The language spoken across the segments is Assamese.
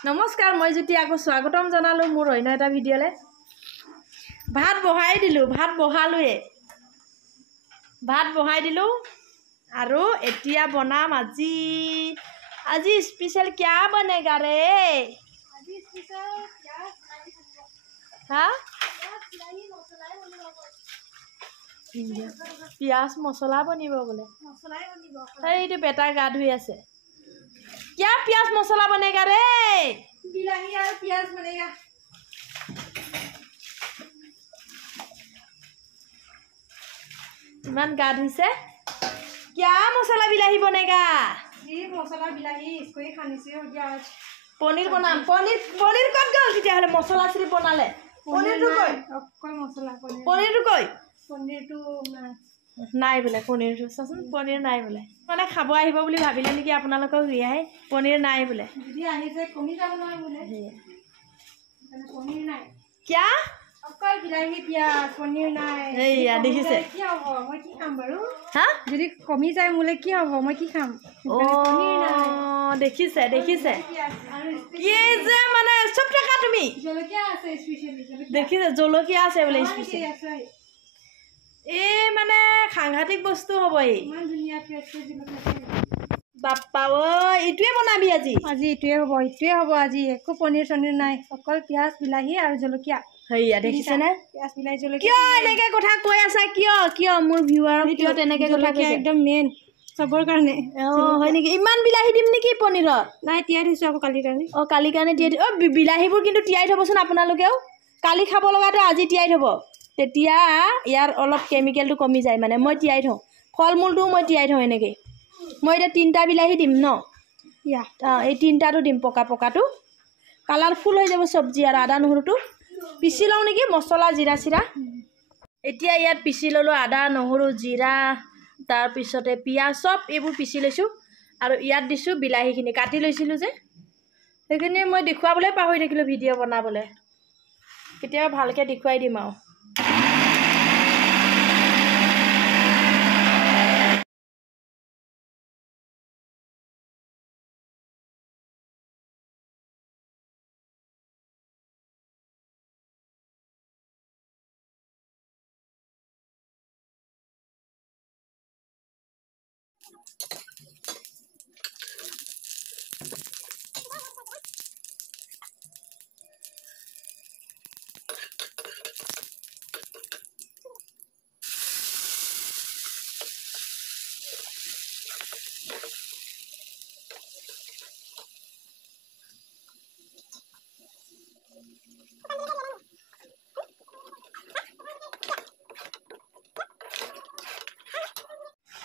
নমস্কাৰ মই জ্যোতি আকৌ স্বাগতম জনালো মোৰ অন্য এটা ভিডিঅ'লে ভাত বহাই দিলো ভাত বহাই দিলো আৰু এতিয়া বনাম আজি স্পেশাল क्या बनेगा रे আজি স্পেশাল পিয়াজ মছলা বনিব বলে এইটো বেটা গা ধুই আছে क्या प्याज मसाला बनेगा रे बिलाही और प्याज बनेगा इमान गा धुइसे क्या मसाला बिलाही बनेगा ये मसाला बिलाही इसको ही खाने से हो गया आज पनीर बनाम पनीर कट गल तिया हले मसाला सिर्फ बनाले पनीर तो कोई मसाला पनीर तो कोई पनीर तो নাই বলে পনীৰ চাচোন পনীৰ নাই বলে মানে খাব আহিব বুলি ভাবিলে নেকি আপোনালোকক ৰিয়াই পনীৰ নাই বলে যদি আহি যায় কমি যাব না বলে মানে পনীৰ নাই क्या অকল বিলাহী পিয়াজ পনীৰ নাই এইয়া দেখিছে কি হ'ব মই কি খাম বাৰু যদি কমি যায় মোলে কি হ'ব মই কি খাম পনীৰ নাই দেখিছে কি যে মানে সব টাকা তুমি জলকীয়া আছে স্পেশালি দেখিছে জলকীয়া আছে বলে স্পেশালি ए माने सांघातिक बस्तु हबई मान दुनिया फ्रेश बाप्पा ओ इटुए बनाबी আজি इटुए हबो আজি एको पनीर सनीर নাই অকল পিয়াজ বিলাহী আৰু জলকীয়া হেইয়া দেখিছে না পিয়াজ বিলাহী জলকীয়া কিয় এনেকে কথা কৈ আছা কিয় মোৰ ভিউৱাৰ কিয় তেনেকে কথা কৈছে একদম মেন সবৰ কাৰণে হয় নেকি ইমান বিলাহী দিম নেকি পনীৰত নাই তিয়াই থৈছো আকৌ কালি কাৰণে তিয়াই বিলাহীবোৰ কিন্তু তিয়াই থবচোন আপোনালোকেও কালি খাব লগাতে আজি তিয়াই থব তেতিয়া ইয়াৰ অলপ কেমিকেলটো কমি যায় মানে মই তিয়াই থওঁ ফল মূলটো মই তিয়াই থওঁ এনেকৈ মই এটা তিনটা বিলাহী দিম ন ইয়া এই তিনটাটো দিম পকাটো কালাৰফুল হৈ যাব সবজি আৰু আদা নহৰুটো পিছি লওঁ নেকি মছলা জিৰা চিৰা এতিয়া ইয়াত পিছি ললো আদা নহৰু জিৰা তাৰপিছতে পিয়াজ সব এইবোৰ পিছি লৈছোঁ আৰু ইয়াত দিছোঁ বিলাহীখিনি কাটি লৈছিলোঁ যে সেইখিনি মই দেখুৱাবলৈ পাহৰি থাকিলোঁ ভিডিঅ' বনাবলৈ কেতিয়াবা ভালকৈ দেখুৱাই দিম আৰু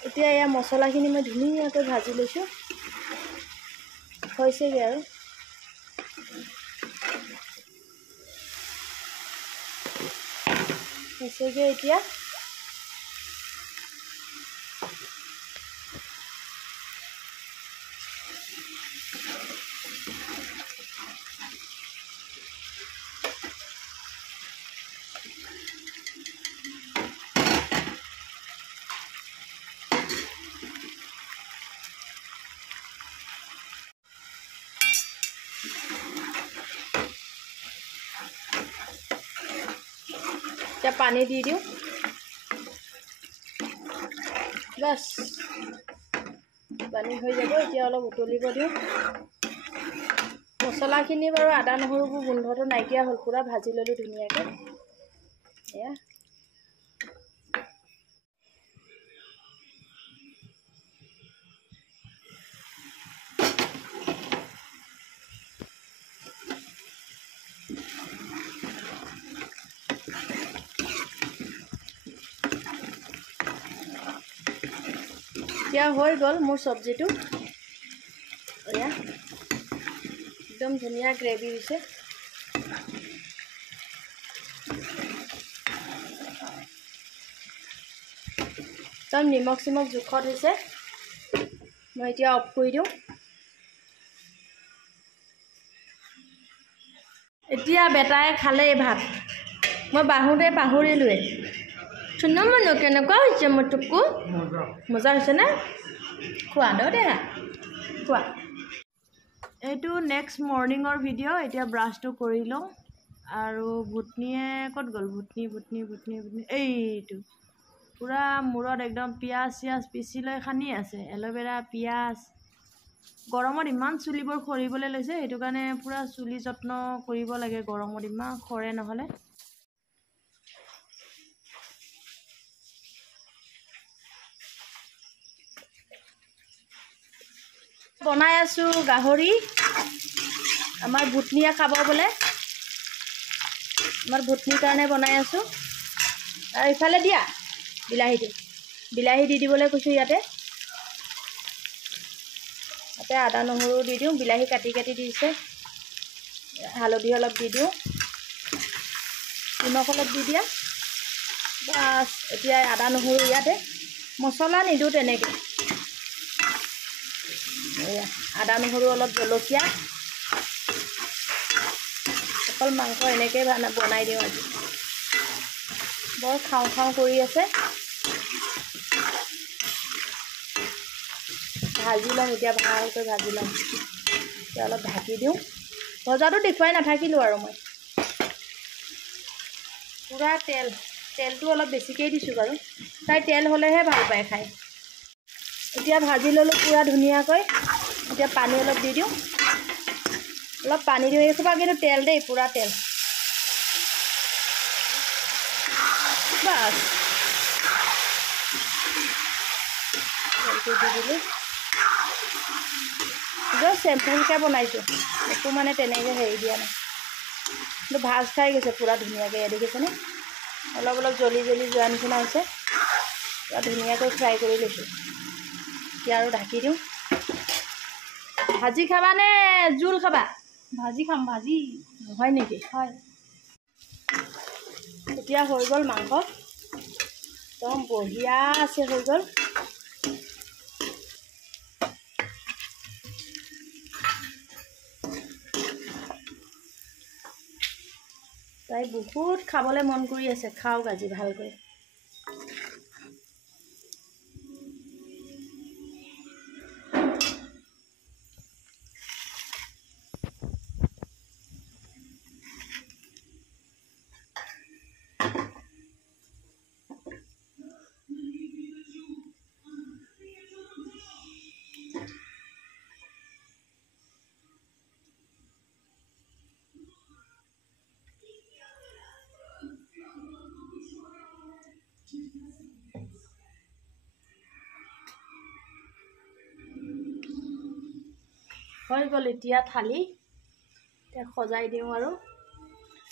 এতিয়া এয়া মছলাখিনি মই ধুনীয়াকৈ ভাজি লৈছোঁ হৈছেগৈ আৰু হৈছেগৈ এতিয়া এতিয়া পানী দি দিওঁ বাছ পানী হৈ যাব এতিয়া অলপ উতলিব দিওঁ মছলাখিনি বাৰু আদা নহৰুবোৰ গোন্ধটো নাইকিয়া হ'ল পুৰা ভাজি ল'লোঁ ধুনীয়াকৈ এয়া এতিয়া হৈ গ'ল মোৰ চব্জিটো এয়া একদম ধুনীয়া গ্ৰেভি হৈছে একদম নিমখ চিমখ জোখত হৈছে মই এতিয়া অফ কৰি দিওঁ এতিয়া বেটাই খালে ভাত মই বাহুতে পাহৰিলোৱে শুন মনো কেনেকুৱা হৈছে মোৰ টুকু মজা হৈছে না খোৱা দ দে খোৱা এইটো নেক্সট মৰ্ণিঙৰ ভিডিঅ'। এতিয়া ব্ৰাছটো কৰি লওঁ আৰু ভুটনিয়ে ক'ত গ'ল? ভুটনি এইটো পূৰা মূৰত একদম পিঁয়াজ চিয়াজ পিচি লৈ সানি আছে। এল'ভেৰা, পিঁয়াজ। গৰমত ইমান চুলিবোৰ সৰিবলৈ লৈছে, সেইটো কাৰণে পূৰা চুলি যত্ন কৰিব লাগে। গৰমত ইমান সৰে নহ'লে। বনাই আছোঁ গাহৰি। আমাৰ ভুটনিয়ে খাব বোলে। আমাৰ ভুটনিৰ কাৰণে বনাই আছোঁ। আৰু ইফালে দিয়া বিলাহী দি দিবলৈ কৈছোঁ ইয়াতে। ইয়াতে আদা নহৰু দি দিওঁ। বিলাহী কাটি দিছে। হালধি অলপ দি দিওঁ। নিমখ অলপ দি দিয়া। বাছ এতিয়া আদা নহৰু ইয়াতে। মছলা নিদিওঁ তেনেকৈ। এয়া আদা নহৰু অলপ জলকীয়া। অকল মাংস এনেকৈ বনাই দিওঁ আজি। বৰ খাওঁ কৰি আছে। ভাজি ল'ম এতিয়া, ভালকৈ ভাজি ল'ম। এতিয়া অলপ ঢাকি দিওঁ। ভজাটো দেখুৱাই নাথাকিলোঁ আৰু মই পূৰা তেলটো অলপ বেছিকৈ দিছোঁ বাৰু। তাই তেল হ'লেহে ভাল পায় খাই। এতিয়া ভাজি ল'লোঁ পূৰা ধুনীয়াকৈ। এতিয়া পানী অলপ দি দিওঁ। অলপ পানী দিওঁ। এইসোপা কিন্তু তেল দেই, পূৰা তেল। বাছ তেলটো দি দিলোঁ। একদম চিম্পুলকৈ বনাইছোঁ। একো মানে তেনেকৈ হেৰি দিয়া নাই। কিন্তু ভাজ খাই গৈছে পূৰা ধুনীয়াকৈ। দেখিছেনে? অলপ জ্বলি যোৱা নিচিনা হৈছে। পূৰা ধুনীয়াকৈ ফ্ৰাই কৰি লৈছোঁ। এতিয়া আৰু ঢাকি দিওঁ। ভাজি খাবানে জোল খাবা? ভাজি খাম। ভাজি হয় নেকি? হয়। এতিয়া হৈ গ'ল মাংস। একদম বঢ়িয়া আছে, হৈ গ'ল। তাই বহুত খাবলৈ মন কৰি আছে। খাওক আজি ভালকৈ। হৈ গ'ল এতিয়া থালি। এতিয়া সজাই দিওঁ আৰু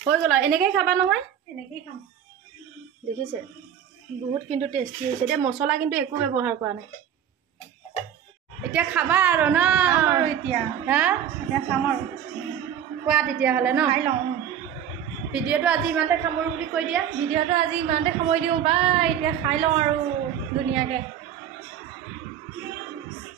হৈ গ'ল আৰু। এনেকৈয়ে খাবা নহয়? এনেকৈয়ে খাম। দেখিছে? বহুত কিন্তু টেষ্টি হৈছে। এতিয়া মছলা কিন্তু একো ব্যৱহাৰ কৰা নাই। এতিয়া খাবা আৰু ন? খাম আৰু এতিয়া। হা? এতিয়া খাম আৰু। খোৱা তেতিয়াহ'লে ন? খাই লওঁ। ভিডিঅ'টো আজি ইমানতে সামৰোঁ বুলি কৈ দিয়া। ভিডিঅ'টো আজি ইমানতে সামৰি দিওঁ। বাই। এতিয়া খাই লওঁ আৰু ধুনীয়াকৈ।